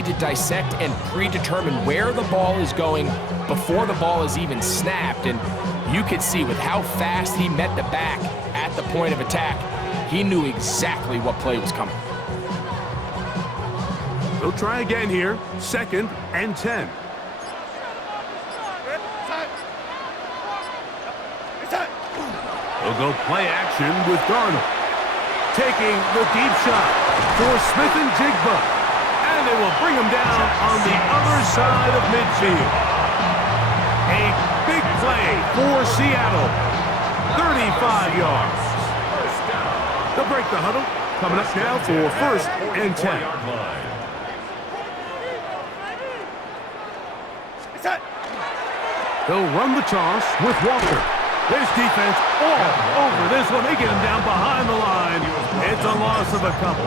ability to dissect and predetermine where the ball is going before the ball is even snapped. And you could see with how fast he met the back at the point of attack, he knew exactly what play was coming. They'll try again here. 2nd and 10. They'll go play action with Darnold. Taking the deep shot for Smith and Jigba. And they will bring him down on the other side of midfield. A big play for Seattle. 35 yards. They'll break the huddle. Coming up now for 1st and 10. They'll run the toss with Walker. This defense all over this one. They get him down behind the line. It's a loss of a couple.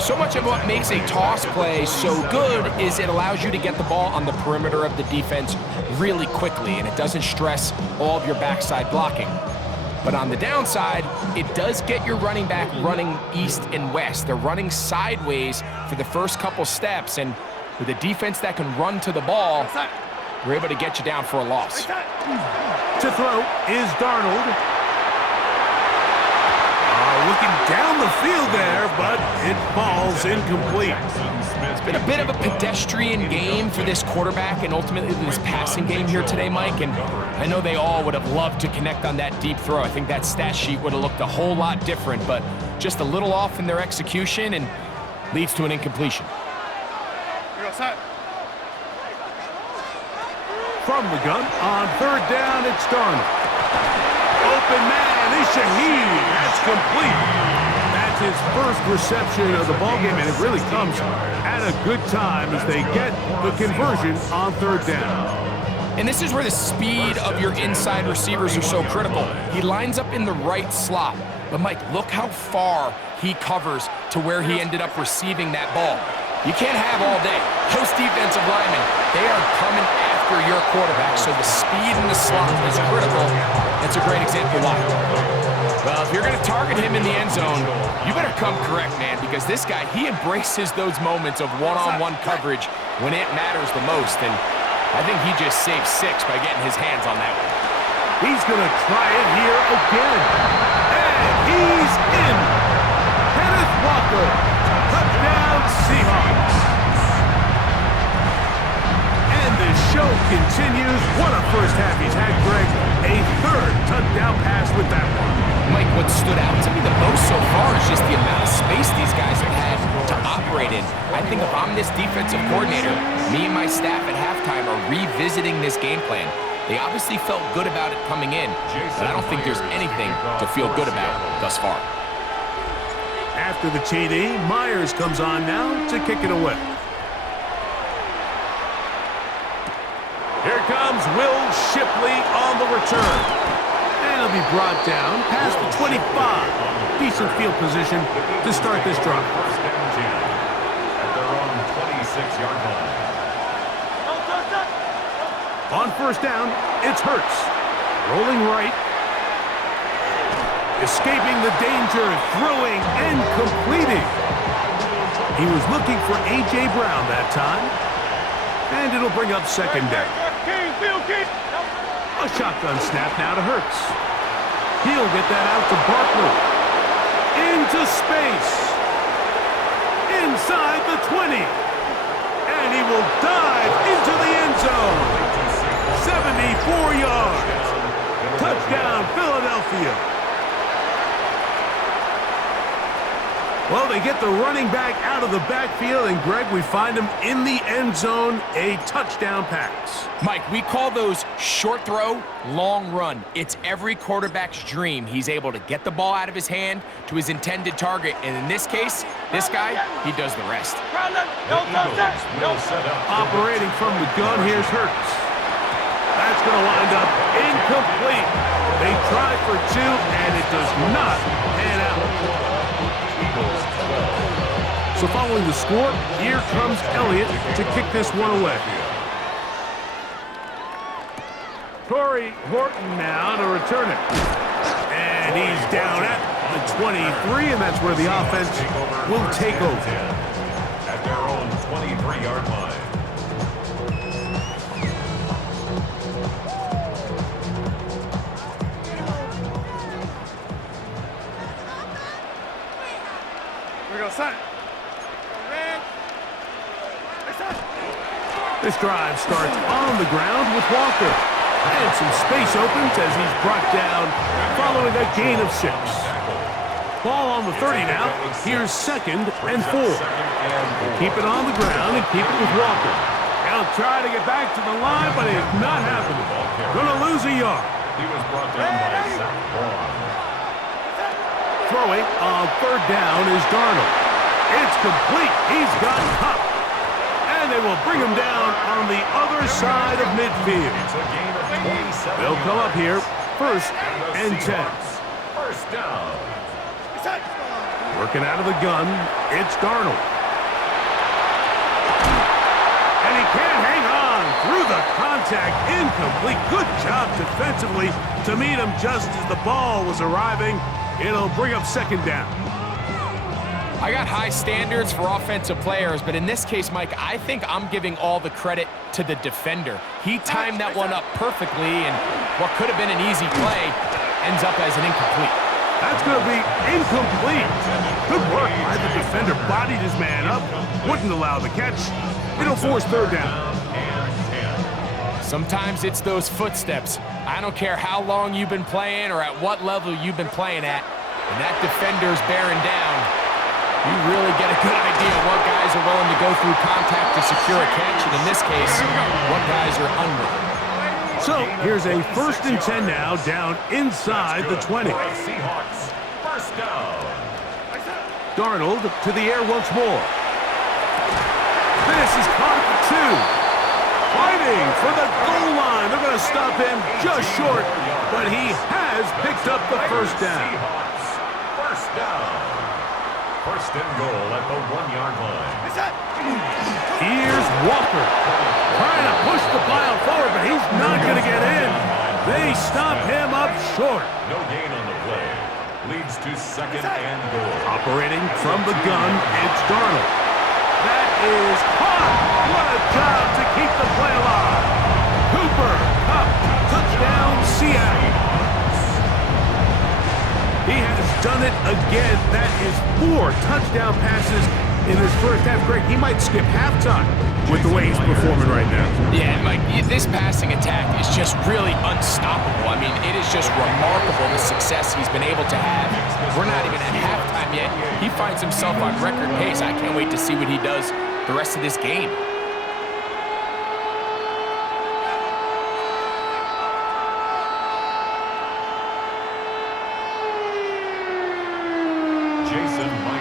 So much of what makes a toss play so good is it allows you to get the ball on the perimeter of the defense really quickly, and it doesn't stress all of your backside blocking. But on the downside, it does get your running back running east and west. They're running sideways for the first couple steps, and with a defense that can run to the ball, we're able to get you down for a loss. To throw is Darnold. Looking down the field there, but it falls incomplete. It's been a bit of a pedestrian game for this quarterback and ultimately this passing game here today, Mike. And I know they all would have loved to connect on that deep throw. I think that stat sheet would have looked a whole lot different, but just a little off in their execution and leads to an incompletion. From the gun, on 3rd down, it's Darnold. Open man is Shaheed. That's complete. That's his first reception of the ballgame, and it really comes at a good time as they get the conversion on 3rd down. And this is where the speed of your inside receivers are so critical. He lines up in the right slot. But, Mike, look how far he covers to where he ended up receiving that ball. You can't have all day. Those defensive linemen, they are coming after your quarterback, so the speed in the slot is critical. That's a great example why. Well, if you're going to target him in the end zone, you better come correct, man, because this guy, he embraces those moments of one-on-one coverage when it matters the most, and I think he just saved 6 by getting his hands on that one. He's going to try it here again. And he's in. Kenneth Walker. Touchdown, Seahawks. And the show continues. What a first half he's had, Greg. A 3rd touchdown pass with that one. Mike, what stood out to me the most so far is just the amount of space these guys have had to operate in. I think if I'm this defensive coordinator, me and my staff at halftime are revisiting this game plan. They obviously felt good about it coming in, but I don't think there's anything to feel good about thus far. After the TD, Myers comes on now to kick it away. Here comes Will Shipley on the return. And he'll be brought down past the 25. Decent field position to start this drive. At their own 26-yard line. On 1st down, it's Hurts. Rolling right. Escaping the danger, throwing and completing. He was looking for A.J. Brown that time. And it'll bring up 2nd down. A shotgun snap now to Hurts. He'll get that out to Barkley. Into space. Inside the 20. And he will dive into the end zone. 74 yards. Touchdown, Philadelphia. Well, they get the running back out of the backfield, and Greg, we find him in the end zone, a touchdown pass. Mike, we call those short throw, long run. It's every quarterback's dream. He's able to get the ball out of his hand to his intended target, and in this case, this guy, he does the rest. Operating from the gun, here's Hurts. That's going to wind up incomplete. They try for 2, and it does not pan out. So following the score, here comes Elliott to kick this one away. Corey Horton now to return it. And he's down at the 23, and that's where the offense will take over. At their own 20-yard line. This drive starts on the ground with Walker. And some space opens as he's brought down following a gain of 6. Ball on the 30 now. Here's 2nd and 4. Keep it on the ground and keep it with Walker. He'll try to get back to the line, but it's not happening. Gonna lose a yard. He was brought down by Zach Vaughn. Throwing on 3rd down is Darnold. It's complete. He's got Cup. And they will bring him down on the other side of midfield. It's a gain of 27. They'll come up here, 1st and 10. First down. Working out of the gun, it's Darnold. And he can't hang on through the contact. Incomplete. Good job defensively to meet him just as the ball was arriving. It'll bring up 2nd down. I got high standards for offensive players, but in this case, Mike, I think I'm giving all the credit to the defender. He timed that one up perfectly, and what could have been an easy play ends up as an incomplete. That's going to be incomplete. Good work by the defender. Bodied his man up. Wouldn't allow the catch. It'll force 3rd down. Sometimes it's those footsteps. I don't care how long you've been playing or at what level you've been playing at. When that defender's bearing down, you really get a good idea of what guys are willing to go through contact to secure a catch, and in this case, what guys are unwilling. So here's a 1st and 10 now, down inside the 20. Seahawks. First down. Darnold to the air once more. This is caught at the 2. Fighting for the goal line. They're going to stop him just short, but he has picked up the 1st down. Seahawks. First down. 1st and goal at the 1-yard line. Here's Walker. Trying to push the pile forward, but he's not going to get in. They stop him up short. No gain on the play. Leads to 2nd and goal. Operating from the gun, it's Darnold. That is caught. What a job to keep the play alive. Cooper, Cup, touchdown, Seattle. He has done it again. That is 4 touchdown passes in his first half. Greg, he might skip halftime with the way he's performing right now. Yeah, Mike, this passing attack is just really unstoppable. I mean, it is just remarkable the success he's been able to have. We're not even at halftime yet. He finds himself on record pace. I can't wait to see what he does the rest of this game.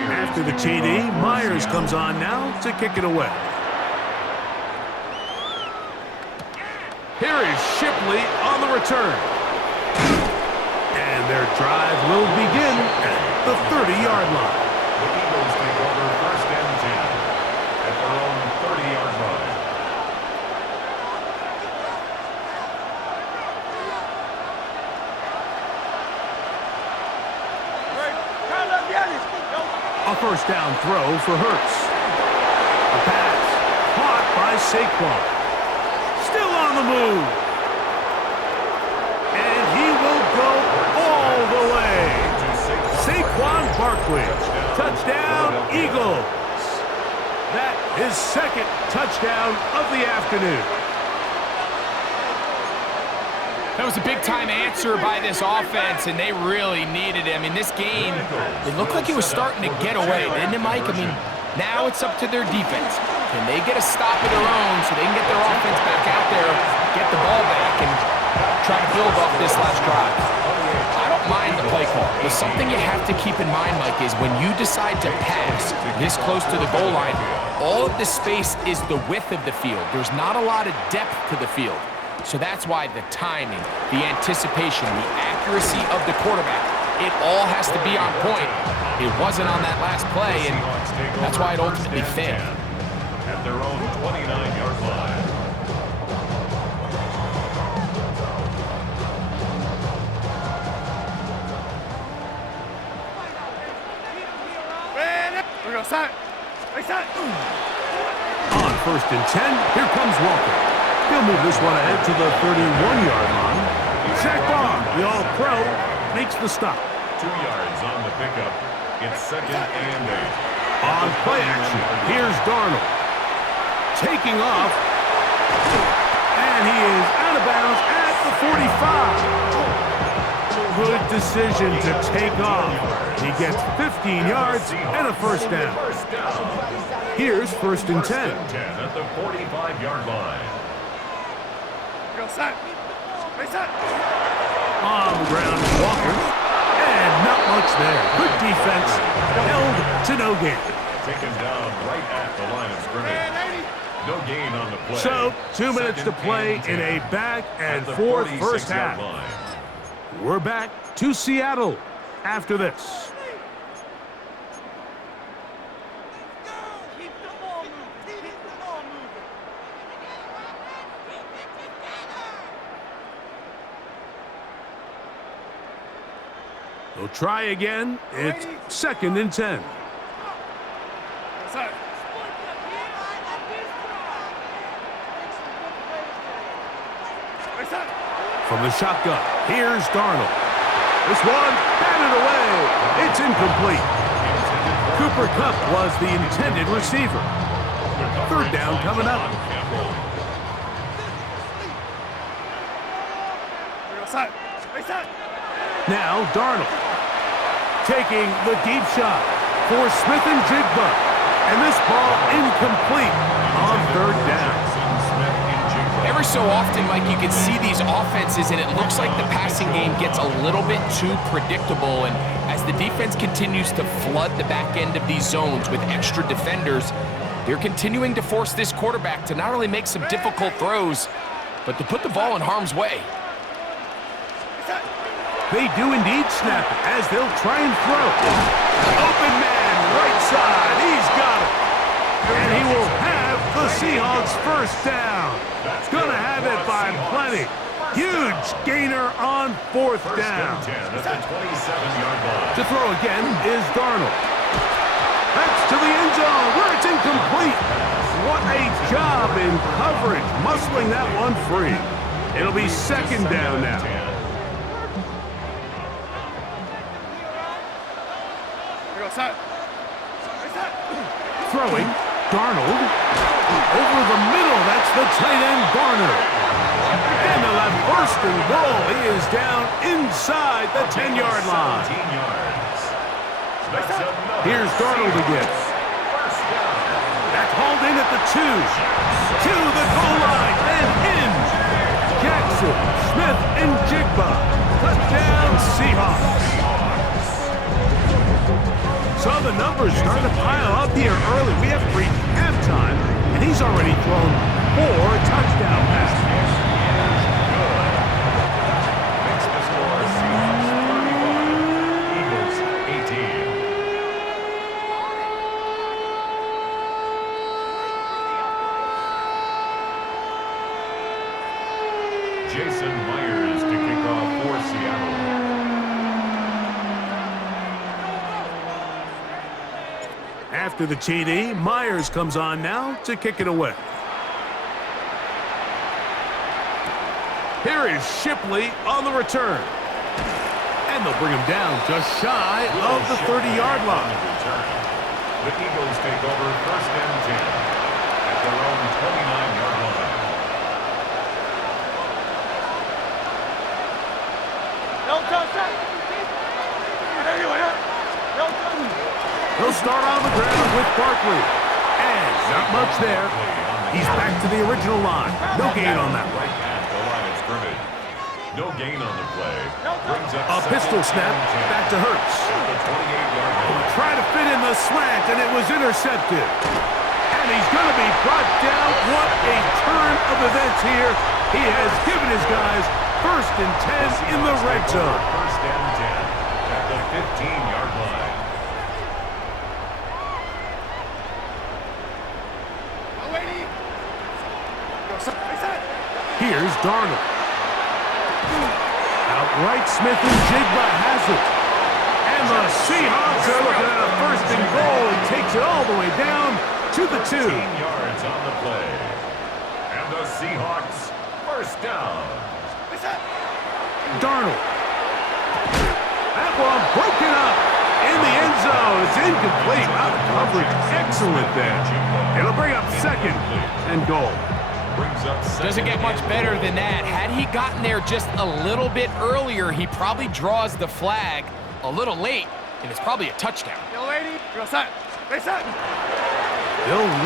After the TD, Myers comes on now to kick it away. Here is Shipley on the return. And their drive will begin at the 30-yard line. The Eagles take over 1st and 10 at their own 30-yard line. A 1st down throw for Hurts. A pass caught by Saquon. Still on the move. And he will go all the way. Saquon Barkley. Touchdown, Eagles. That is 2nd touchdown of the afternoon. That was a big-time answer by this offense, and they really needed it. I mean, this game, it looked like it was starting to get away, didn't it, Mike? I mean, now it's up to their defense. Can they get a stop of their own so they can get their offense back out there, get the ball back, and try to build off this last drive? I don't mind the play call, but something you have to keep in mind, Mike, is when you decide to pass this close to the goal line, all of the space is the width of the field. There's not a lot of depth to the field. So that's why the timing, the anticipation, the accuracy of the quarterback, it all has to be on point. It wasn't on that last play, and that's why it ultimately failed. At their own 29-yard line. On first and 10. Here comes Walker. He'll move this one ahead to the 31-yard line. Zach Barr, the All-Pro, makes the stop. 2 yards on the pickup. It's second and 8. On play action, here's Darnold. Taking off. And he is out of bounds at the 45. Good decision to take off. He gets 15 yards and a first down. Here's first and 10. At the 45-yard line. On the ground, Walker. And not much there. Good defense. Held to no gain. Taken down right at the line of scrimmage. No gain on the play. So, 2 minutes to play in a back and forth first half. We're back to Seattle after this. They'll try again. It's second and 10. From the shotgun, here's Darnold. This one, batted away. It's incomplete. Cooper Kupp was the intended receiver. Third down coming up. Now Darnold taking the deep shot for Smith and Jigba. And this ball incomplete on third down. Every so often, Mike, you can see these offenses, and it looks like the passing game gets a little bit too predictable. And as the defense continues to flood the back end of these zones with extra defenders, they're continuing to force this quarterback to not only make some difficult throws, but to put the ball in harm's way. They do indeed snap it as they'll try and throw. Open man, right side. He's got it. And he will have the Seahawks first down. Gonna have it by plenty. Huge gainer on fourth down. To throw again is Darnold. That's to the end zone where it's incomplete. What a job in coverage, muscling that one free. It'll be second down now. Throwing, Darnold. Over the middle, that's the tight end, Barner. And they'll have first and goal. He is down inside the 10-yard line. Here's Darnold again. That's hauled in at the 2. To the goal line and in. Jackson, Smith, and Jigba. Touchdown, Seahawks. So the numbers starting to pile up here early. We have reached halftime, and he's already thrown 4 touchdown passes. Makes the score Seahawks 35, Eagles 18. Jason Myers to kick off for Seattle. After the TD, Myers comes on now to kick it away. Here is Shipley on the return. And they'll bring him down just shy of the 30-yard line. The Eagles take over first and 10 at their own 29-yard line. He'll start on the ground with Barkley. And not much there. He's back to the original line. No gain on that one. Right at the line of scrimmage. No gain on the play. Brings A up pistol snap back to Hurts. the 28-yard line. Try to fit in the slant, and it was intercepted. And he's going to be brought down. What a turn of events here. He has given his guys first and 10 in the red zone. First and 10 at the 15-yard line. Here's Darnold. Outright, Smith and Jigba has it. And the Seahawks are looking at a first and goal. He takes it all the way down to the 2. 15 yards on the play. And the Seahawks, first down. Darnold. That one broken up in the end zone. It's incomplete. Out of coverage. Excellent there. It'll bring up second and goal. Doesn't get much better than that. Had he gotten there just a little bit earlier, he probably draws the flag a little late, and it's probably a touchdown. They'll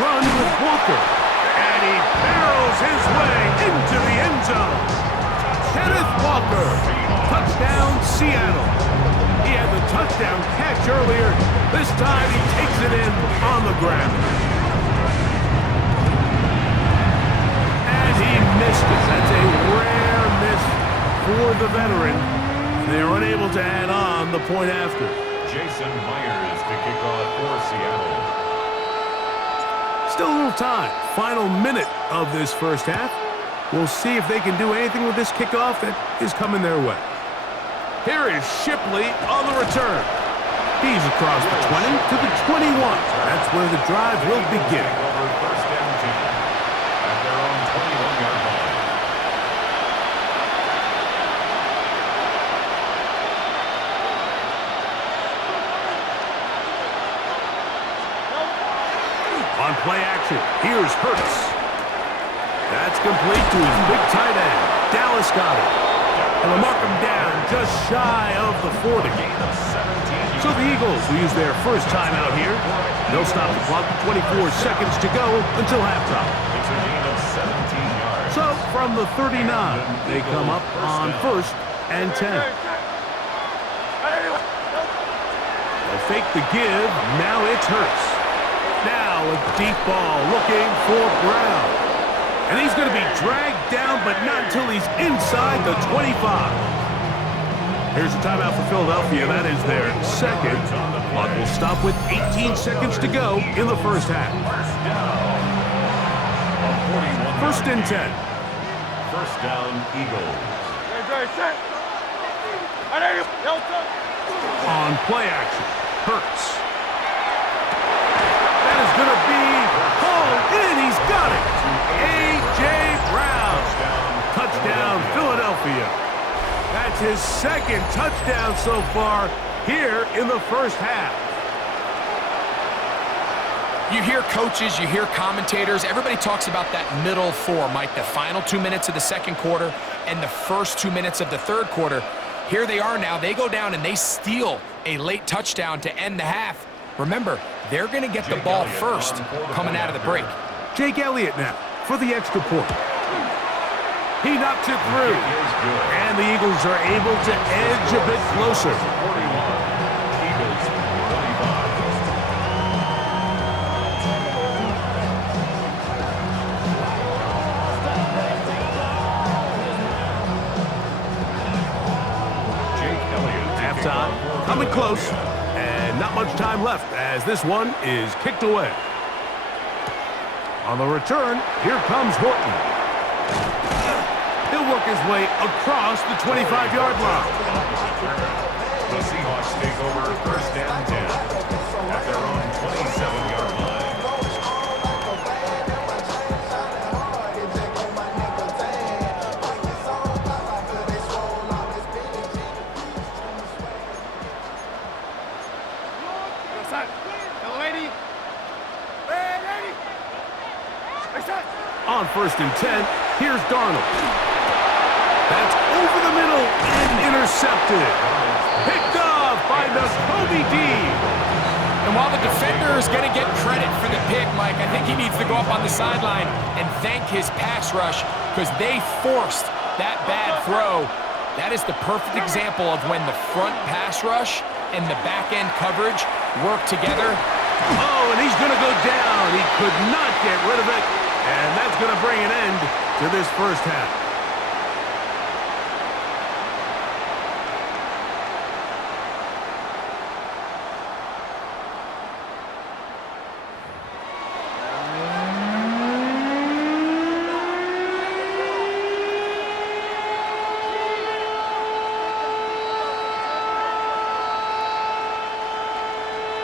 run with Walker, and he barrels his way into the end zone. Kenneth Walker, touchdown Seattle. He had the touchdown catch earlier. This time he takes it in on the ground. And he missed it. That's a rare miss for the veteran. They're unable to add on the point after. Jason Myers to kick off for Seattle. Still a little time. Final minute of this first half. We'll see if they can do anything with this kickoff that is coming their way. Here is Shipley on the return. He's across the 20 to the 21. That's where the drive will begin. Over first and 10 at their own 21-yard line. On play action, here's Hurts. That's complete to his big tight end. Dallas got it. And they'll mark him down just shy of the 40. So the Eagles will use their first time out here. They'll stop the clock with 24 seconds to go until halftime. It's a gain of 17 yards. So from the 39, they come up on first and 10. They'll fake the give. Now it's Hurts. Now a deep ball looking for Brown. And he's going to be dragged down, but not until he's inside the 25. Here's a timeout for Philadelphia. That is their second. Clock will stop with 18 seconds to go in the first half. First and 10. First down, Eagles. On play action, Hurts. That is going to be hauled in. He's got it. A.J. Brown. Touchdown, Philadelphia. That's his second touchdown so far here in the first half. You hear coaches, you hear commentators, everybody talks about that middle four, Mike, the final 2 minutes of the second quarter and the first 2 minutes of the third quarter. Here they are now. They go down and they steal a late touchdown to end the half. Remember, they're going to get the ball first coming out of the break. Jake Elliott now for the extra point. He knocks it through. And the Eagles are able to edge a bit closer. 41. Eagles 25. Jake Elliott. Halftime, coming close. And not much time left as this one is kicked away. On the return, here comes Horton. He'll work his way across the 25-yard line. The Seahawks take over first and 10 at their own 27-yard line. On first and 10, here's Darnold. That's over the middle and intercepted. Picked off by Nakobe Dean. And while the defender is going to get credit for the pick, Mike, I think he needs to go up on the sideline and thank his pass rush because they forced that bad throw. That is the perfect example of when the front pass rush and the back-end coverage work together. Oh, and he's going to go down. He could not get rid of it. And that's going to bring an end to this first half.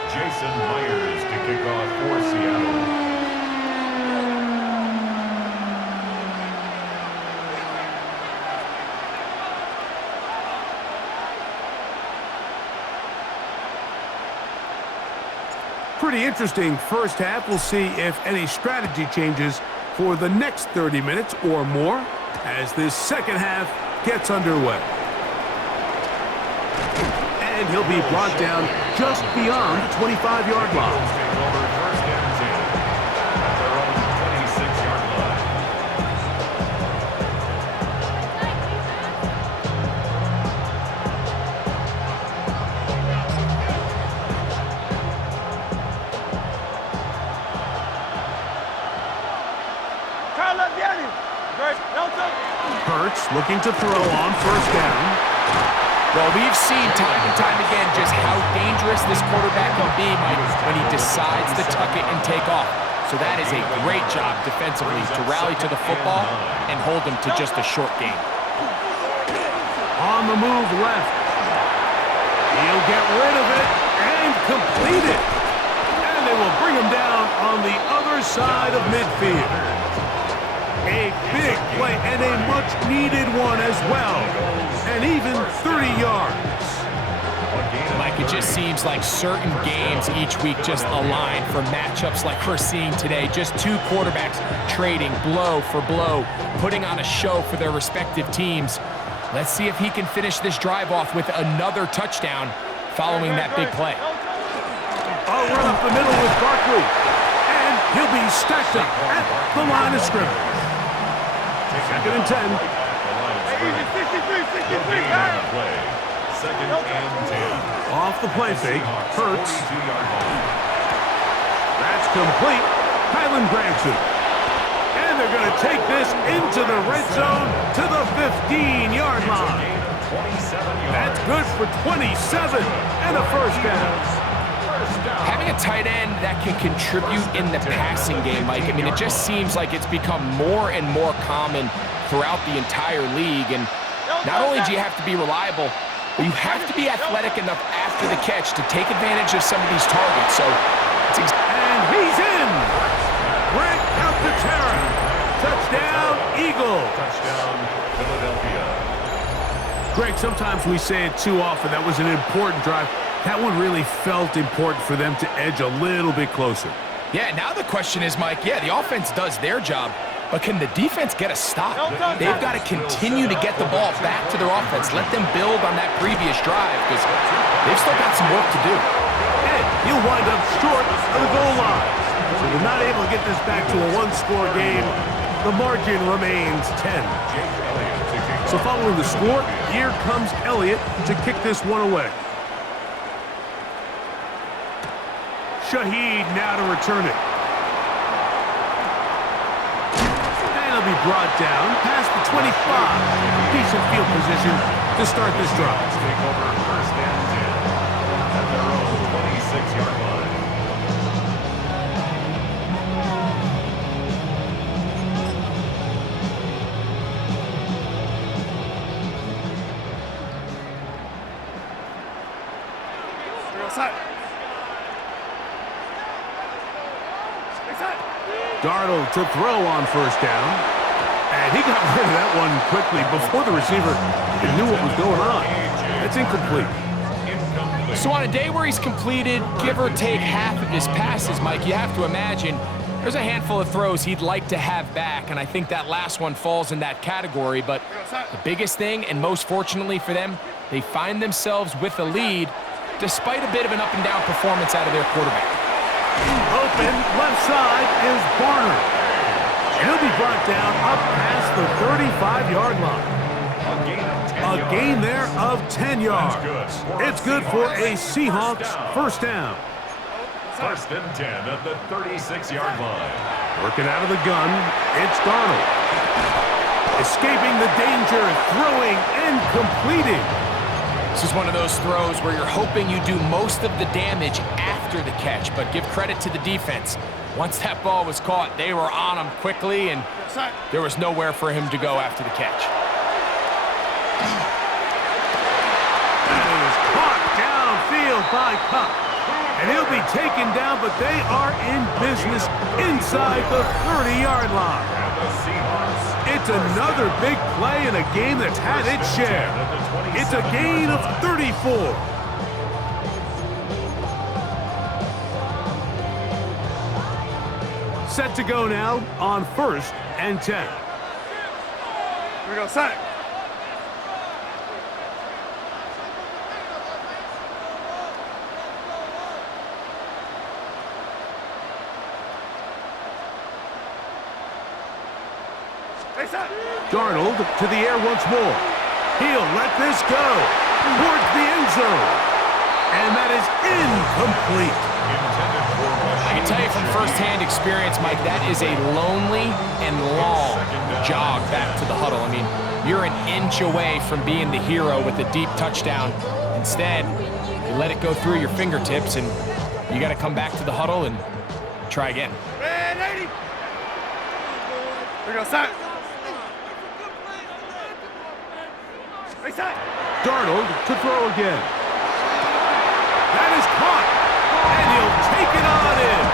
Jason Myers to kick off for Seattle. pretty interesting first half. We'll see if any strategy changes for the next 30 minutes or more as this second half gets underway. And he'll be brought down just beyond the 25-yard line. Hurts looking to throw on first down. Well, we've seen time and time again just how dangerous this quarterback can be, Mike, when he decides to tuck it and take off. So that is a great job defensively to rally to the football and hold him to just a short game. On the move left. He'll get rid of it and complete it. And they will bring him down on the other side of midfield. A big play and a much-needed one as well. And even 30 yards. Mike, it just seems like certain games each week just align for matchups like we're seeing today. Just two quarterbacks trading blow for blow, putting on a show for their respective teams. Let's see if he can finish this drive off with another touchdown following that big play. A run up the middle with Barkley. And he'll be stacked up at the line of scrimmage. Second and 10. Second and 10. Off the play fake. Hurts. That's complete. Kylan Granson. And they're going to take this into the red zone to the 15-yard line. That's good for 27 and a first down. Having a tight end that can contribute in the passing game, Mike, I mean, it just seems like it's become more and more common throughout the entire league. And not only do you have to be reliable, but you have to be athletic enough after the catch to take advantage of some of these targets. So, and he's in! Grant Calcaterra. Touchdown, Eagle. Touchdown, Philadelphia. Greg, sometimes we say it too often. That was an important drive. That one really felt important for them to edge a little bit closer. Yeah, now the question is, Mike, yeah, the offense does their job, but can the defense get a stop? They've got to continue to get the ball back to their offense. Let them build on that previous drive because they've still got some work to do. And he'll wind up short of the goal line. So they're not able to get this back to a one-score game. The margin remains 10. So following the score, here comes Elliott to kick this one away. Shaheed now to return it. And he'll be brought down past the 25. Decent field position to start this drive. Take over first and 10 at their own 26-yard line. Darnold to throw on first down. And he got rid of that one quickly before the receiver even knew what was going on. That's incomplete. So on a day where he's completed, give or take half of his passes, Mike, you have to imagine there's a handful of throws he'd like to have back, and I think that last one falls in that category. But the biggest thing, and most fortunately for them, they find themselves with a lead despite a bit of an up-and-down performance out of their quarterback. Open left side is Barner. He'll be brought down up past the 35-yard line. A gain there of 10 yards. It's good for a Seahawks first down. First and 10 at the 36-yard line. Working out of the gun, it's Darnold. Escaping the danger, throwing and completing. This is one of those throws where you're hoping you do most of the damage after the catch, but give credit to the defense. Once that ball was caught, they were on him quickly, and there was nowhere for him to go after the catch. That is caught downfield by Cup. And he'll be taken down, but they are in business inside the 30-yard line. It's another big play in a game that's had its share. It's a gain of 34. Got to go now on 1st and 10. Here we go, Sonic. Darnold to the air once more. He'll let this go towards the end zone. And that is incomplete. I can tell you from firsthand experience, Mike, that is a lonely and long jog back to the huddle. I mean, you're an inch away from being the hero with a deep touchdown. Instead, you let it go through your fingertips, and you got to come back to the huddle and try again. Red 80. Here we go, Sonic. Darnold to throw again. That is caught, and he'll take it on in.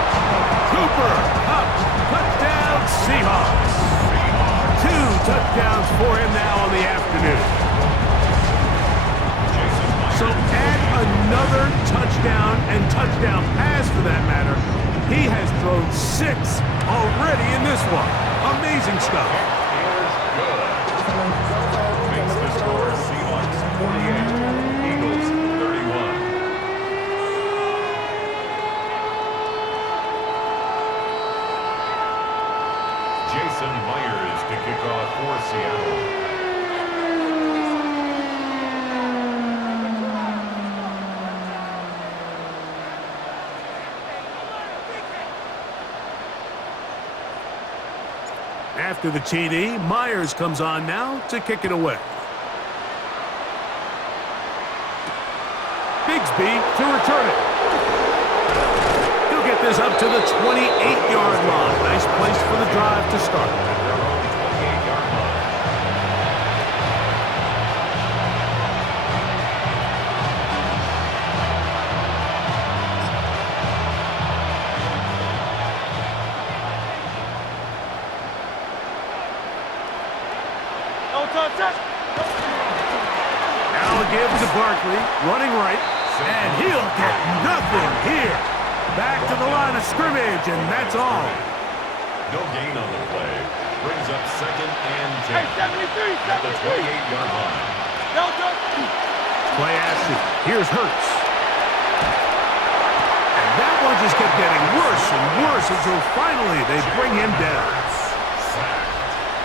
Cooper, up, touchdown, Seahawks. 2 touchdowns for him now on the afternoon. So add another touchdown and touchdown pass for that matter. He has thrown 6 already in this one. Amazing stuff. Makes the score Seahawks 48, Eagles 31. Jason Myers to kick off for Seattle. After the TD, Myers comes on now to kick it away. Bigsby to return it. He'll get this up to the 28-yard line. Nice place for the drive to start. Now a give to Barkley, running right, and he'll get nothing here. Back to the line of scrimmage, and that's all. No gain on the play. Brings up 2nd and 10. At the 28-yard line. Play action. Here's Hurts. And that one just kept getting worse and worse until finally they bring him down.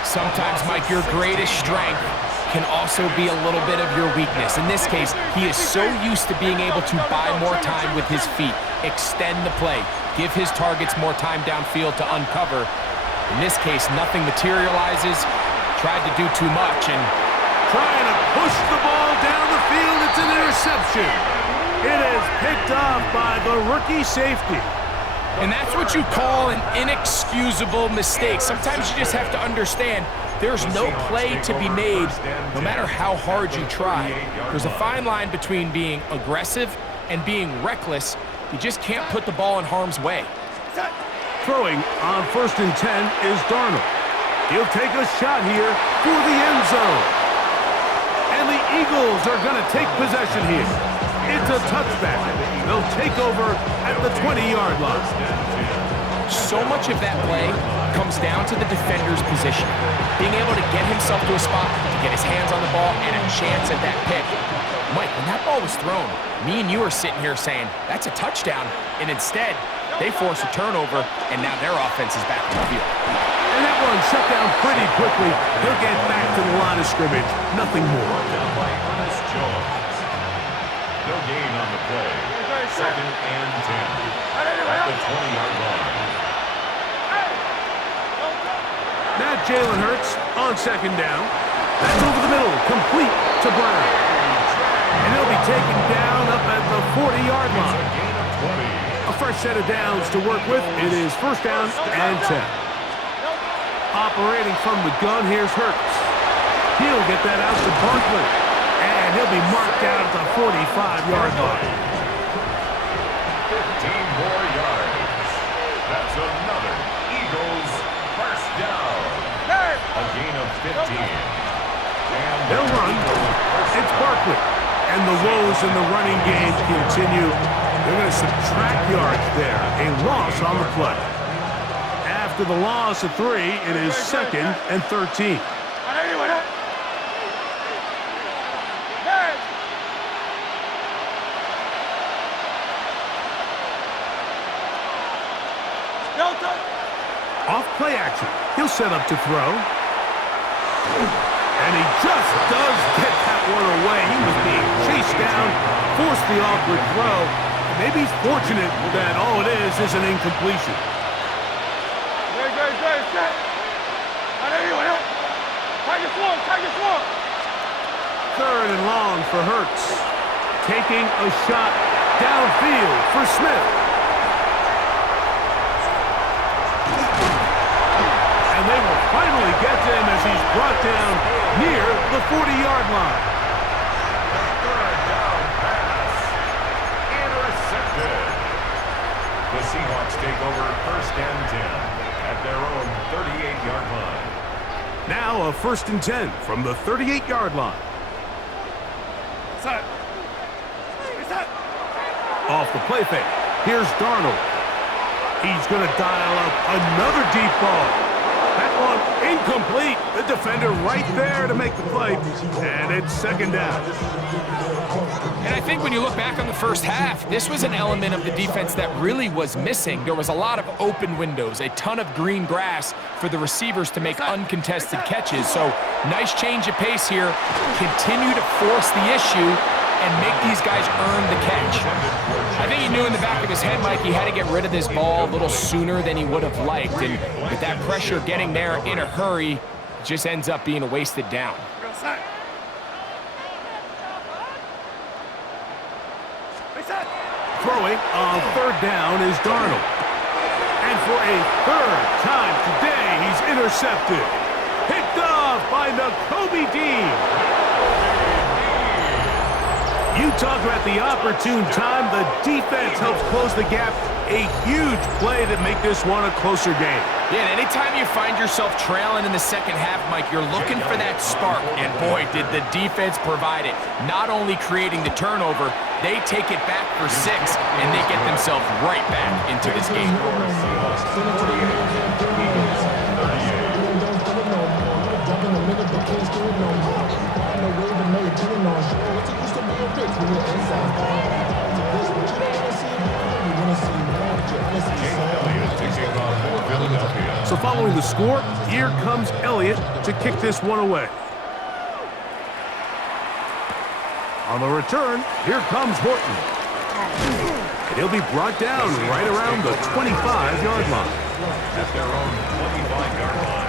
Sometimes, Mike, your greatest strength can also be a little bit of your weakness. In this case, he is so used to being able to buy more time with his feet, extend the play, give his targets more time downfield to uncover. In this case, nothing materializes, tried to do too much, and Trying to push the ball down the field. It's an interception. It is picked off by the rookie safety. And that's what you call an inexcusable mistake. Sometimes you just have to understand there's no play to be made, no matter how hard you try. There's a fine line between being aggressive and being reckless. You just can't put the ball in harm's way. Throwing on 1st and 10 is Darnold. He'll take a shot here for the end zone. And the Eagles are going to take possession here. It's a touchback. They'll take over at the 20-yard line. So much of that play comes down to the defender's position. Being able to get himself to a spot, to get his hands on the ball, and a chance at that pick. Mike, when that ball was thrown, me and you are sitting here saying, that's a touchdown. And instead, they force a turnover, and now their offense is back on the field. And that one shut down pretty quickly. He'll get back to the line of scrimmage. Nothing more. Down by Ernest Jones. No gain on the play. 2nd and 10. At the 20-yard line. Now Jalen Hurts on 2nd down. That's over the middle, complete to Brown. And he'll be taken down up at the 40-yard line. Gain of 20. A fresh set of downs to work with. It is 1st down and 10. Operating from the gun, here's Hurts. He'll get that out to Barkley. And he'll be marked out at the 45-yard line. 15 more yards. That's another Eagles first down. A gain of 15. And They'll run. It's Barkley. And the woes in the running game continue. They're going to subtract yards there. A loss on the play. After After the loss of 3, it is 2nd and 13. Off play action. He'll set up to throw. And he just does get that one away. He was being chased down, forced the awkward throw. And maybe he's fortunate that all it is an incompletion. Third and long for Hurts. Taking a shot downfield for Smith. And they will finally get to him as he's brought down near the 40-yard line. Third down pass. Intercepted. The Seahawks take over 1st and 10 at their own 38-yard line. Now a 1st and 10 from the 38-yard line. Off the play fake. Here's Darnold. He's going to dial up another deep ball. That one incomplete. The defender right there to make the play. And it's 2nd down. And I think when you look back on the first half, this was an element of the defense that really was missing. There was a lot of open windows, a ton of green grass for the receivers to make uncontested catches. So nice change of pace here. Continue to force the issue and make these guys earn the catch. I think he knew in the back of his head, Mike, he had to get rid of this ball a little sooner than he would have liked. And with that pressure getting there in a hurry, it just ends up being a wasted down. Throwing on 3rd down is Darnold. And for a 3rd time today, he's intercepted. Picked off by Nakobe Dean. You talk about the opportune time. The defense helps close the gap. A huge play to make this one a closer game. Yeah, and anytime you find yourself trailing in the second half, Mike, you're looking for that spark. And boy, did the defense provide it. Not only creating the turnover, they take it back for 6, and they get themselves right back into this game. So following the score, here comes Elliott to kick this one away. On the return, here comes Horton. And he'll be brought down right around the 25-yard line. At their own 25-yard line.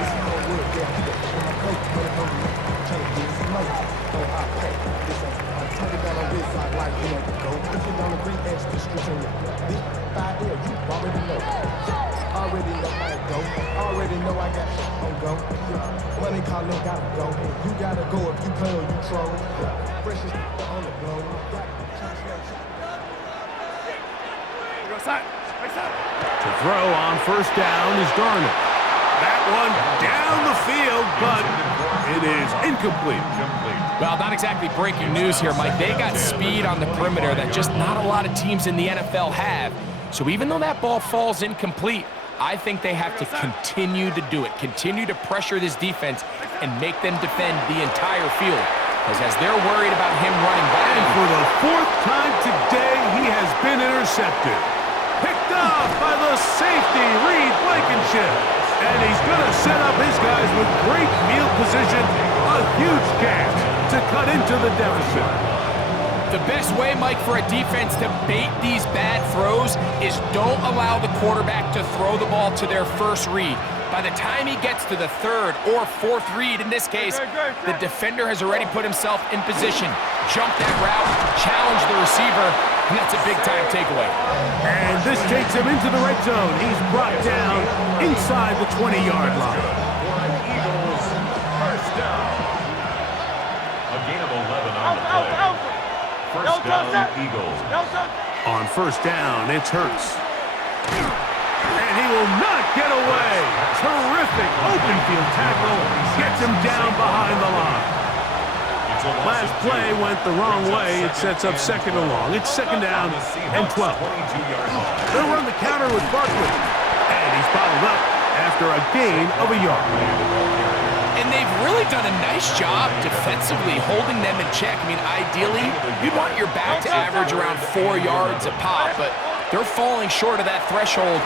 Already know I got on go. Money calling, gotta go. You gotta go if you play or you troll. Precious on the blow. To throw on 1st down is Darnold. That one down the field, but it is incomplete. Well, not exactly breaking news here, Mike. They got speed on the perimeter that just not a lot of teams in the NFL have. So even though that ball falls incomplete, I think they have to continue to do it, continue to pressure this defense and make them defend the entire field. Because as they're worried about him running back. And for the 4th time today, he has been intercepted. Picked off by the safety, Reed Blankenship. And he's going to set up his guys with great field position. A huge chance to cut into the deficit. The best way, Mike, for a defense to bait these bad throws is don't allow the quarterback to throw the ball to their first read. By the time he gets to the 3rd or 4th read, in this case, the defender has already put himself in position, jumped that route, challenged the receiver, and that's a big-time takeaway. And this takes him into the red zone. He's brought down inside the 20-yard line. Eagles, 1st down. A gain of 11 on the play. 1st down, Eagles. On 1st down, it's Hurts. And he will not get away. Terrific open field tackle. Gets him down behind the line. Last play went the wrong way. It sets up 2nd and long. It's 2nd down and 12. They'll run the counter with Barkley. And he's bottled up after a gain of a yard. And they've really done a nice job defensively holding them in check. I mean, ideally, you want your back to average around 4 yards a pop, but they're falling short of that threshold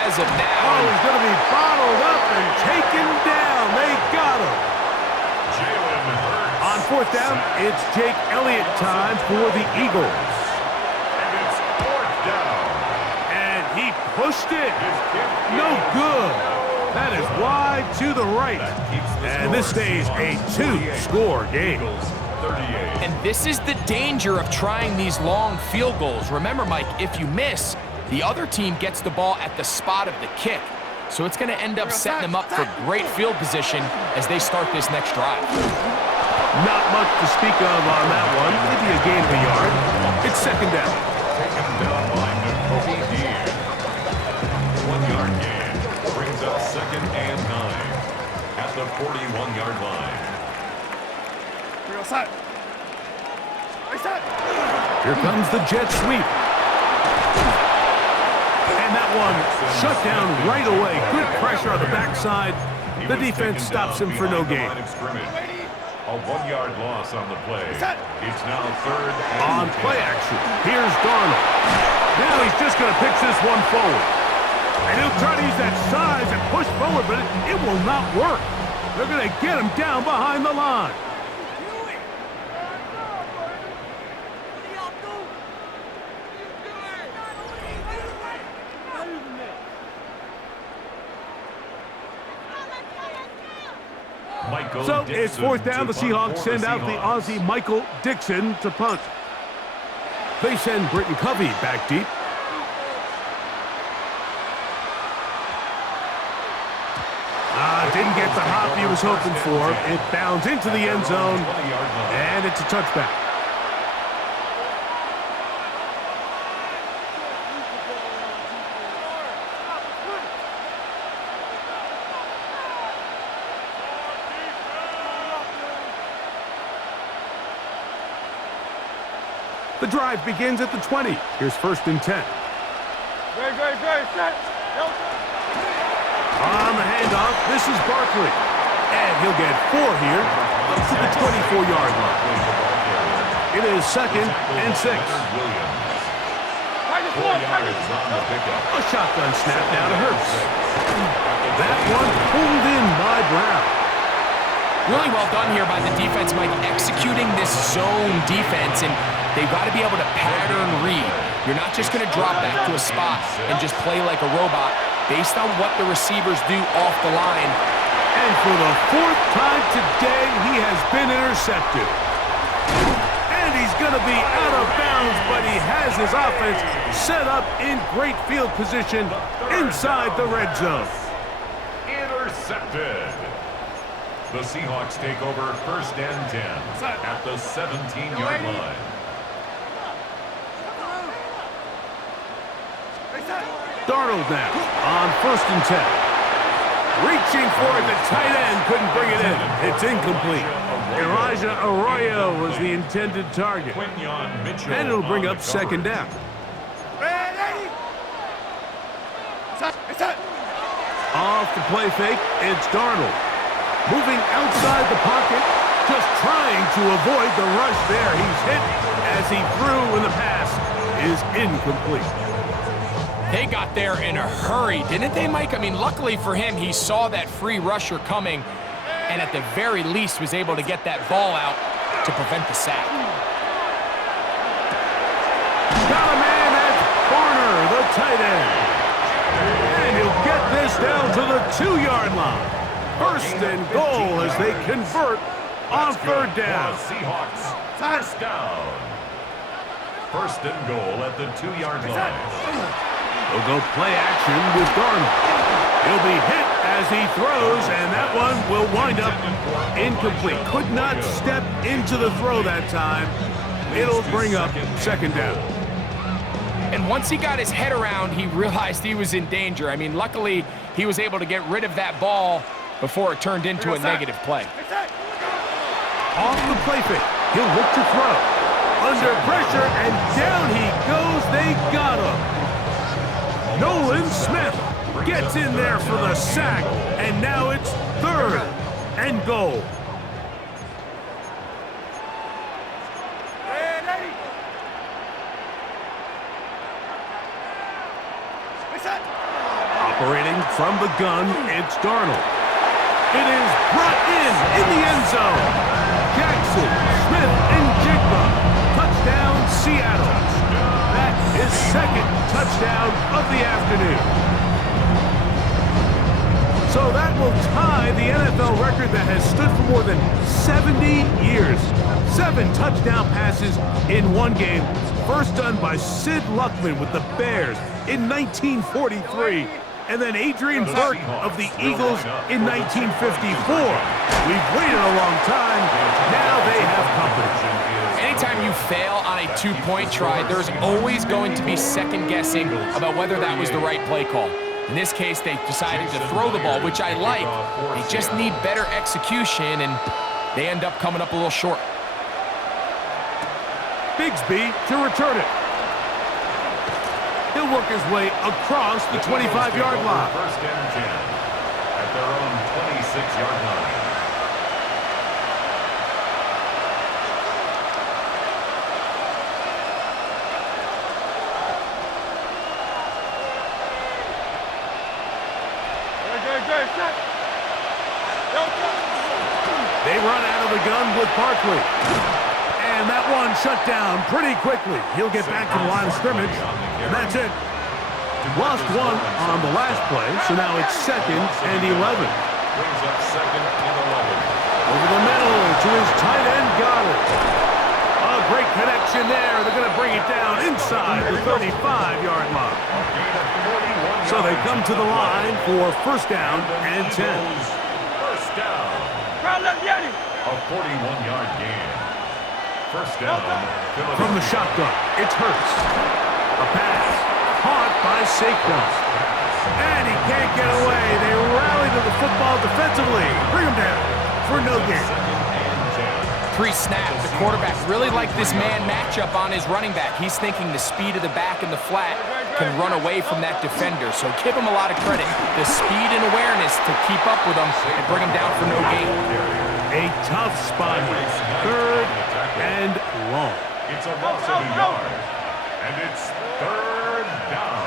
as of now. Oh, he's going to be bottled up and taken down. They got him. On fourth down, it's Jake Elliott time for the Eagles. And it's fourth down. And he pushed it. No good. That is wide to the right. And this stays a 2-score game. 38. And this is the danger of trying these long field goals. Remember, Mike, if you miss, the other team gets the ball at the spot of the kick. So it's going to end up setting them up for great field position as they start this next drive. Not much to speak of on that one. Maybe a gain of a yard. It's second down. Taken down by Kobe Dean. 1-yard gain brings up second and 9 at the 41-yard line. Here comes the jet sweep. And that one shut down right away. Good pressure on the backside. The defense stops him for no gain. A 1-yard loss on the play. It's now third and On play action, here's Darnold. Now he's just going to pitch this one forward. And he'll try to use that size and push forward, but it will not work. They're going to get him down behind the line. So it's fourth down. The Seahawks send out the Aussie Michael Dixon to punt. They send Britton Covey back deep. Didn't get the hop he was hoping for. It bounds into the end zone, and it's a touchback. The drive begins at the 20. Here's first and 10. On the handoff, this is Barkley. And he'll get 4 here up to the 24-yard line. It is second and 6. A shotgun snap now to Hurts. That one pulled in by Brown. Really well done here by the defense, Mike, executing this zone defense, and they've got to be able to pattern read. You're not just going to drop back to a spot and just play like a robot based on what the receivers do off the line. And for the 4th time today, he has been intercepted. And he's going to be out of bounds, but he has his offense set up in great field position inside the red zone. Intercepted. The Seahawks take over first and 10 at the 17-yard line. Darnold now on first and 10. Reaching for it, the tight end couldn't bring it in. It's incomplete. Elijah Arroyo was the intended target. And it'll bring up second down. Off the play fake, it's Darnold. Moving outside the pocket, just trying to avoid the rush there. He's hit as he threw when the pass is incomplete. They got there in a hurry, didn't they, Mike? I mean, luckily for him, he saw that free rusher coming and at the very least was able to get that ball out to prevent the sack. Got a man at Barner, the tight end. And he'll get this down to the 2-yard line. First and goal as they convert on third down. Seahawks, first down. First and goal at the 2-yard line. They'll go play action with Darnold. He'll be hit as he throws, and that one will wind up incomplete. Could not step into the throw that time. It'll bring up second down. And once he got his head around, he realized he was in danger. I mean, luckily, he was able to get rid of that ball before it turned into a negative play. Off the play fake, he'll look to throw. Under pressure, and down he goes. They got him. Nolan Smith Gets in there for the sack, and now it's 3rd and goal. Operating from the gun, it's Darnold. It is brought in the end zone. Jackson, Smith, and Jigba. Touchdown, Seattle. That is 2nd touchdown of the afternoon. So that will tie the NFL record that has stood for more than 70 years. 7 touchdown passes in one game. First done by Sid Luckman with the Bears in 1943. And then Adrian Burke of the Eagles in 1954. We've waited a long time. Now they have company. Anytime you fail on a 2-point try, there's always going to be second guessing about whether that was the right play call. In this case, they decided to throw the ball, which I like. They just need better execution, and they end up coming up a little short. Bigsby to return it. He'll work his way across the 25-yard line. 1st and 10 at their own 26-yard line. They run out of the gun with Barkley. And that one shut down pretty quickly. He'll get back to the line of scrimmage, and that's it. Lost one on the last play, so now it's 2nd and 11. Brings up 2nd and 11. Over the middle to his tight end, Goddard. A great connection there. They're going to bring it down inside the 35-yard line. So they come to the line for 1st down and 10. 1st down. A 41-yard gain. 1st down. From the shotgun, it's Hurts. A pass caught by Saquon. And he can't get away. They rally to the football defensively. Bring him down for no gain. 3-snap. The quarterback really liked this man matchup on his running back. He's thinking the speed of the back in the flat can run away from that defender. So give him a lot of credit. The speed and awareness to keep up with him and bring him down for no gain. A tough spot here. 3rd and long. It's a loss of a yard. And it's 3rd down.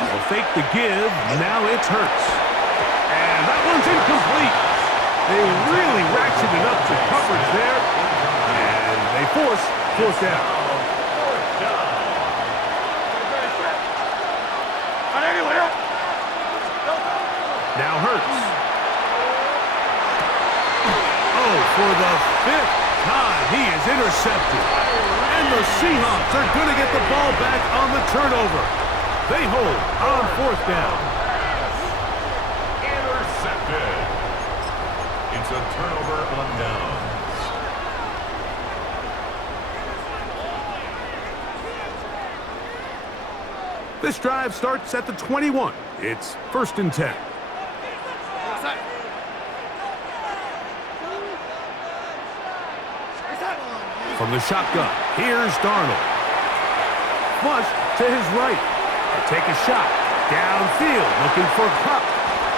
They'll fake the give. Now it's Hurts. And that one's incomplete. They really ratcheted up the coverage there. And they force 4th down. Now Hurts. Oh, for the 5th time, he is intercepted. And the Seahawks are going to get the ball back on the turnover. They hold on 4th down. Intercepted. It's a turnover on downs. This drive starts at the 21. It's 1st and 10. From the shotgun, here's Darnold. Flush to his right. They take a shot. Downfield, looking for Kupp.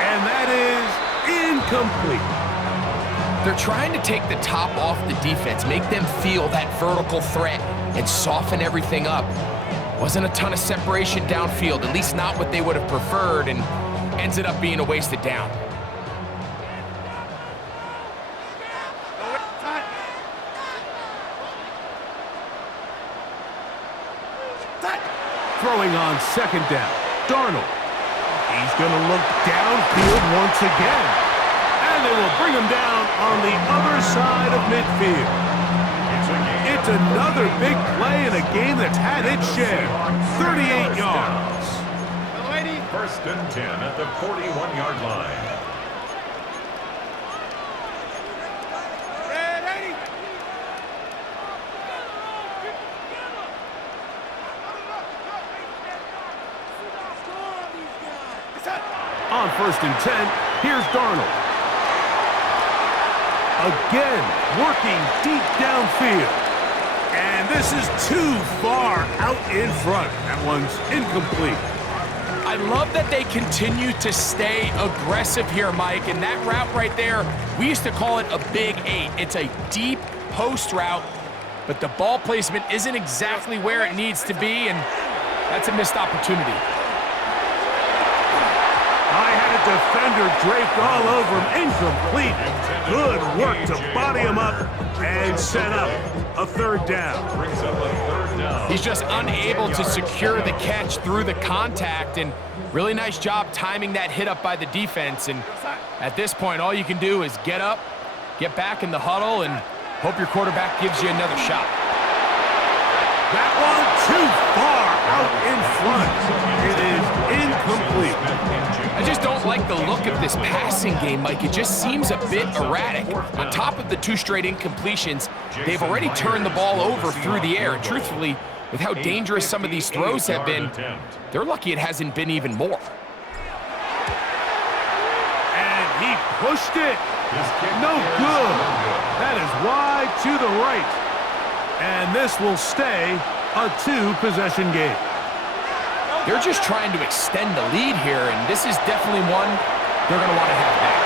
And that is incomplete. They're trying to take the top off the defense, make them feel that vertical threat, and soften everything up. Wasn't a ton of separation downfield, at least not what they would have preferred, and ended up being a wasted down. Throwing on 2nd down, Darnold. He's going to look downfield once again. And they will bring him down on the other side of midfield. It's another big play in a game that's had its share. 38 yards. 1st and 10 at the 41-yard line. On 1st and 10, here's Darnold. Again, working deep downfield. And this is too far out in front. That one's incomplete. I love that they continue to stay aggressive here, Mike, and that route right there, we used to call it a big 8. It's a deep post route, but the ball placement isn't exactly where it needs to be, and that's a missed opportunity. I had a defender draped all over him, incomplete. Good work to body him up and set up a third down. Brings up a third down. He's just unable to secure the catch through the contact, and really nice job timing that hit up by the defense. And at this point, all you can do is get up, get back in the huddle, and hope your quarterback gives you another shot. That one too far out in front. It is incomplete. I just don't like the look of this passing game, Mike. It just seems a bit erratic. On top of the 2 straight incompletions, they've already turned the ball over through the air. And truthfully, with how dangerous some of these throws have been, they're lucky it hasn't been even more. And he pushed it. No good. That is wide to the right. And this will stay a 2-possession game. They're just trying to extend the lead here, and this is definitely one they're going to want to have back.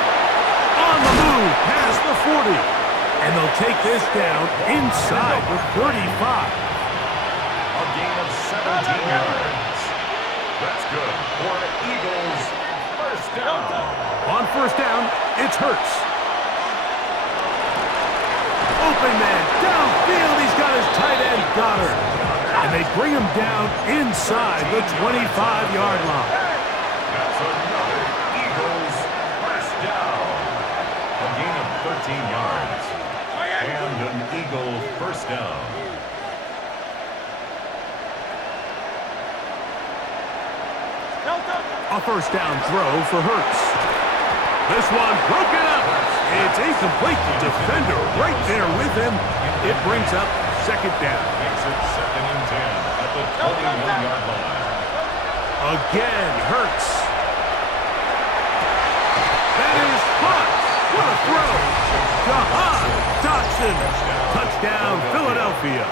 On the move, past the 40. And they'll take this down inside the 35. A gain of 17 yards. That's good for the Eagles. First down. On first down, it's Hurts. Open man, downfield, he's got his tight end, Goddard. And they bring him down inside the 25-yard line. That's another Eagles first down. A gain of 13 yards. And an Eagle first down. A first down throw for Hurts. This one broken up. It's incomplete. The defender right there with him. It brings up second down. Makes it 2nd and 10 at the 21-yard line. Again, Hurts. That is hot. What a throw. Jahan Dotson. Touchdown, Philadelphia.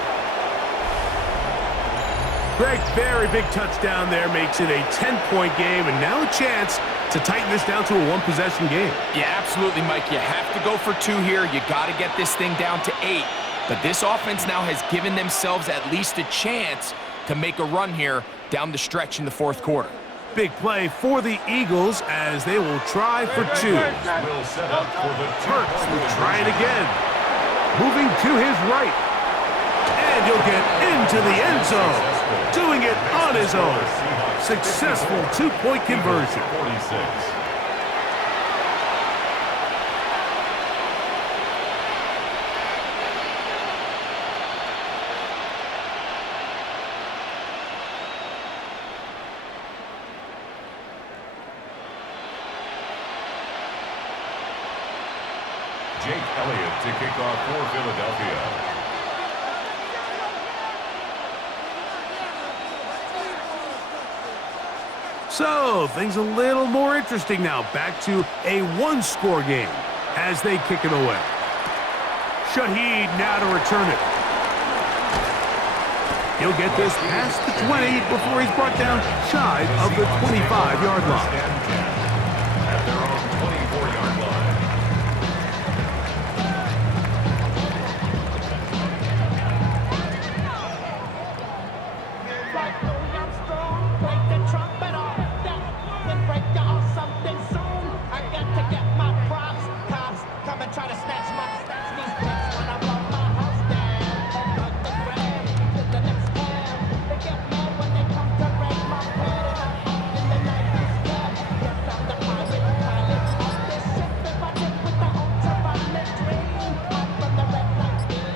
Greg, very big touchdown there, makes it a 10-point game, and now a chance to tighten this down to a 1-possession game. Yeah, absolutely, Mike. You have to go for 2 here. You got to get this thing down to 8. But this offense now has given themselves at least a chance to make a run here down the stretch in the 4th quarter. Big play for the Eagles as they will try for 2. Will set up for the Hurts will try it again. Moving to his right. And he'll get into the end zone. Doing it on his own. Successful 2-point conversion. 46. Jake Elliott to kick off for Philadelphia. So, things a little more interesting now. Back to a 1-score game as they kick it away. Shaheed now to return it. He'll get this past the 20 before he's brought down shy of the 25-yard line. At their own 24-yard line.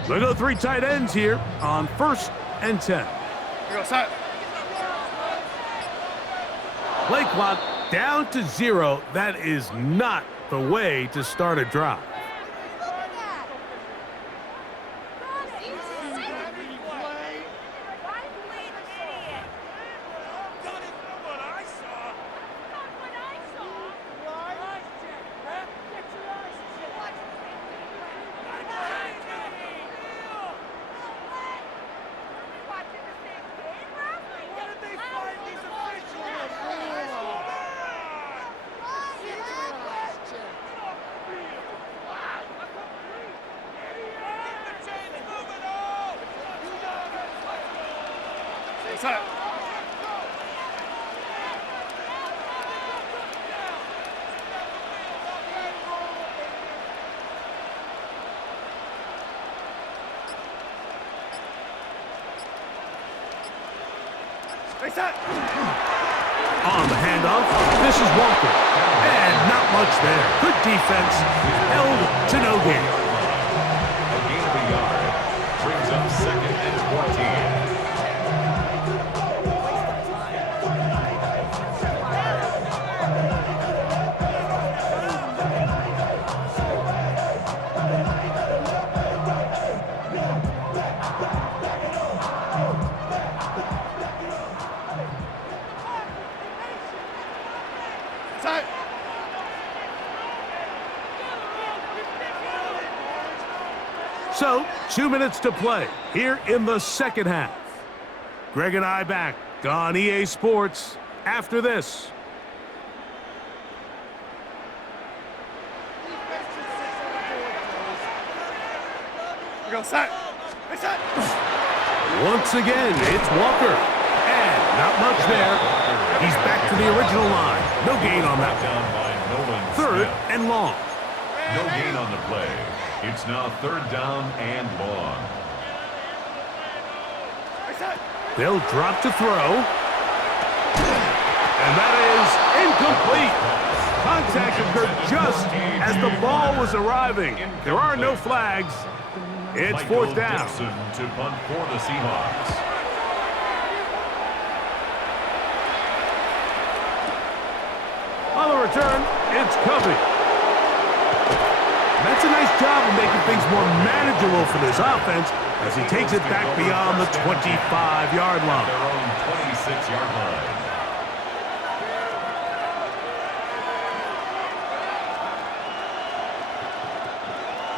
They go 3 tight ends here on 1st and 10. Play clock down to 0. That is not the way to start a drive. Outside. On the handoff, this is Walker. And not much there. Good defense. Held to no gain. A gain of a yard brings up 2nd and 14. So, 2 minutes to play here in the second half. Greg and I back on EA Sports after this. Go set. Once again, it's Walker. And not much there. He's back to the original line. No gain on that Down by Nolan 3rd Smith. and long. No gain on the play. It's now 3rd down and long. They'll drop to throw. And that is incomplete. Contact occurred just as the ball was arriving. There are no flags. It's Michael 4th down. Dixon to punt for the Seahawks. On the return, it's Covey. That's a nice job of making things more manageable for this offense as he takes it back beyond the 25-yard line. Their own 26-yard line.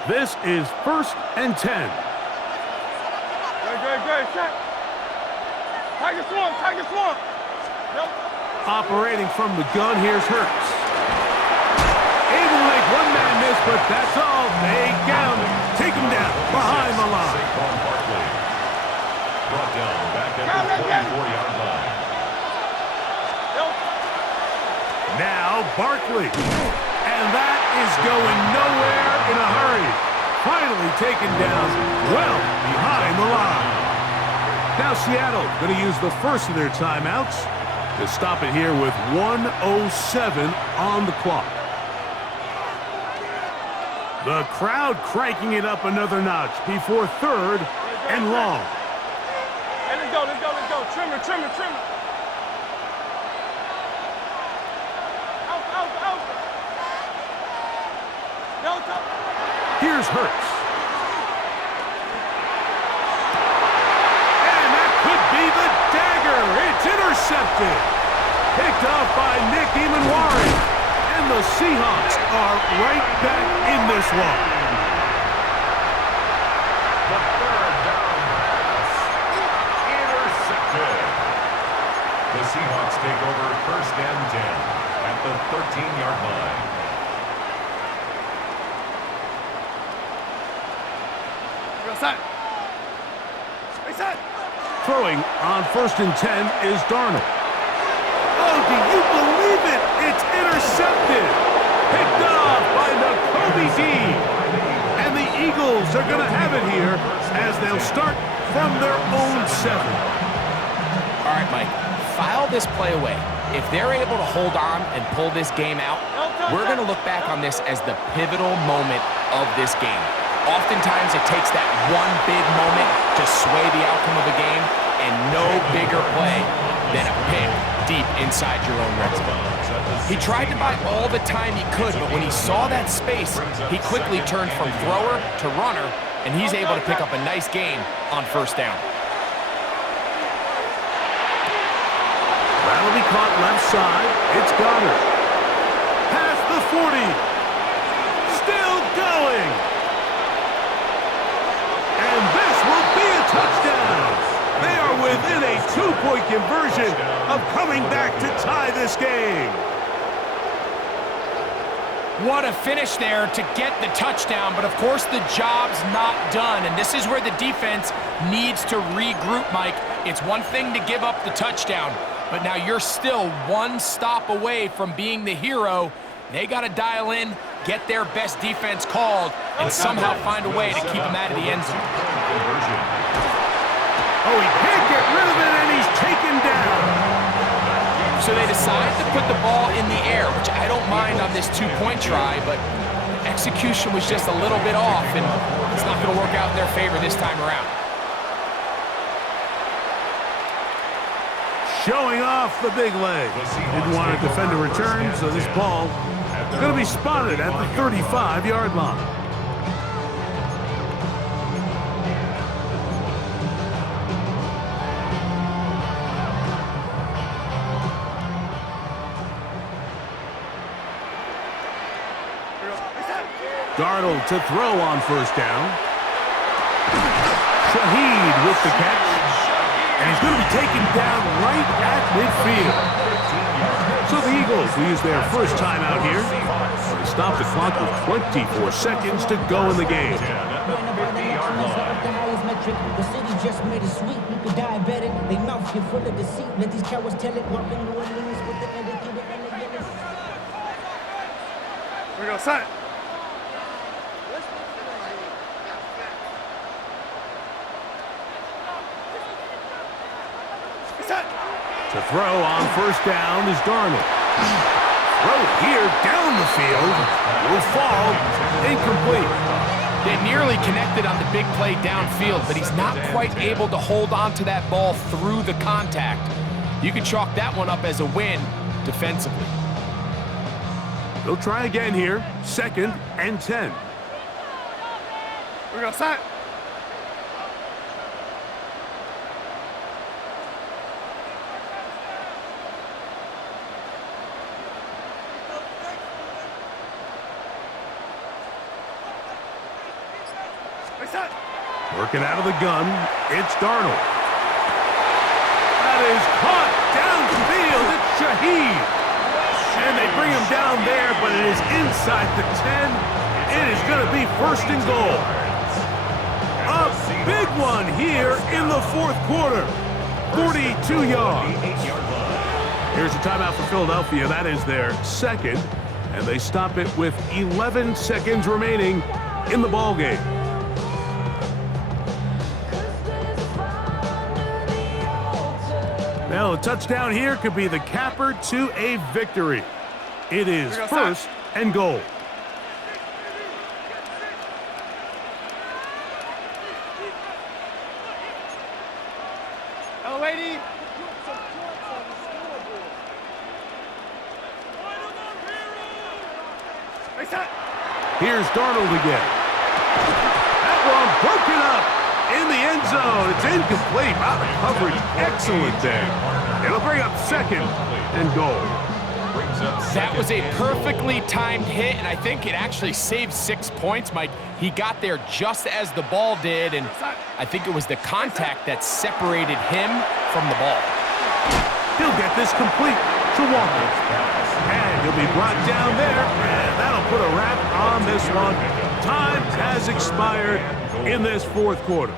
This is 1st and 10. Great. Check. Tiger Swamp. Yep. Operating from the gun, here's Hurts. Able to make one man miss, but that's all. They get him. Take him down behind the line. Saquon Barkley. Brought down back at the 44-yard line. Now Barkley. And that is going nowhere in a hurry. Finally taken down well behind the line. Now Seattle going to use the first of their timeouts to stop it here with 1:07 on the clock. The crowd cranking it up another notch before 3rd and long. Hey, let's go. Trim it. Out. Here's Hurts. And that could be the dagger. It's intercepted. Picked off by Nick Emanwari. And the Seahawks are right back in this one. The 3rd down pass. Intercepted. The Seahawks take over 1st and 10 at the 13-yard line. Throwing on 1st and 10 is Darnold. Oh, do you believe it? It's intercepted. Picked off by Nakobe Dean. And the Eagles are going to have it here as they'll start from their own 7. All right, Mike, file this play away. If they're able to hold on and pull this game out, we're going to look back on this as the pivotal moment of this game. Oftentimes, it takes that one big moment to sway the outcome of a game, and no bigger play than a pick deep inside your own red zone. He tried to buy all the time he could, but when he saw that space, he quickly turned from thrower to runner, and he's able to pick up a nice gain on 1st down. That'll be caught left side. It's Goddard. Past the 40. Still going. And this will be a touchdown. They are within a 2-point conversion of coming back to tie this game. What a finish there to get the touchdown, but of course the job's not done, and this is where the defense needs to regroup, Mike. It's one thing to give up the touchdown, but now you're still one stop away from being the hero. They got to dial in, get their best defense called, and somehow find a way to keep them out of the end zone. Oh, he can't get rid of it, and he's taken down. So they decide to put the ball in the air, which I don't mind on this two-point try, but execution was just a little bit off, and it's not going to work out in their favor this time around. Showing off the big leg. Didn't want to defend a return, so this ball is going to be spotted at the 35-yard line. Darnold to throw on first down. Shaheed with the catch. And he's going to be taken down right at midfield. So the Eagles will use their first timeout here. They stop the clock with 24 seconds to go in the game. The city just made it sweet. You could diabetic. They mouth you full of deceit. Let these cowards tell it. Walk in New Orleans with the energy. We go, son. To throw on first down is Darnold. Throw here down the field. Will fall. Incomplete. They nearly connected on the big play downfield, but he's not quite able to hold on to that ball through the contact. You can chalk that one up as a win defensively. They'll try again here. 2nd and 10. We go, son. Working out of the gun, it's Darnold. That is caught downfield. It's Shaheed. And they bring him down there, but it is inside the 10. It is going to be 1st and goal. A big one here in the 4th quarter. 42 yards. Here's a timeout for Philadelphia. That is their 2nd. And they stop it with 11 seconds remaining in the ballgame. Well, a touchdown here could be the capper to a victory. It is 1st and goal. Oh, lady. Here's Darnold again. That one broken up in the end zone. It's incomplete. Wow, the coverage excellent there. It'll bring up 2nd and goal. That was a perfectly timed hit, and I think it actually saved 6 points, Mike. He got there just as the ball did, and I think it was the contact that separated him from the ball. He'll get this complete to Walker. And he'll be brought down there, and that'll put a wrap on this one. Time has expired in this 4th quarter.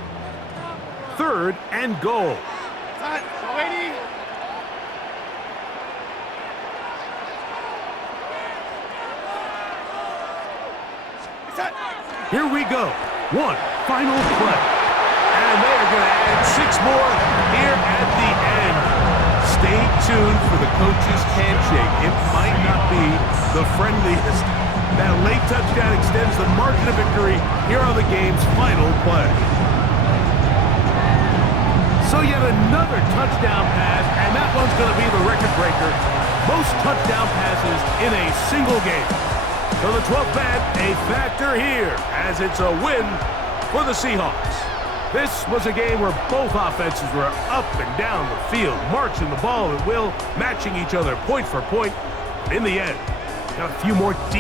3rd and goal. Here we go. One final play. And they are going to add 6 more here at the end. Stay tuned for the coach's handshake. It might not be the friendliest. That late touchdown extends the margin of victory here on the game's final play. So yet another touchdown pass, and that one's going to be the record breaker. Most touchdown passes in a single game. So the 12th man, a factor here, as it's a win for the Seahawks. This was a game where both offenses were up and down the field, marching the ball at will, matching each other point for point. In the end, got a few more deep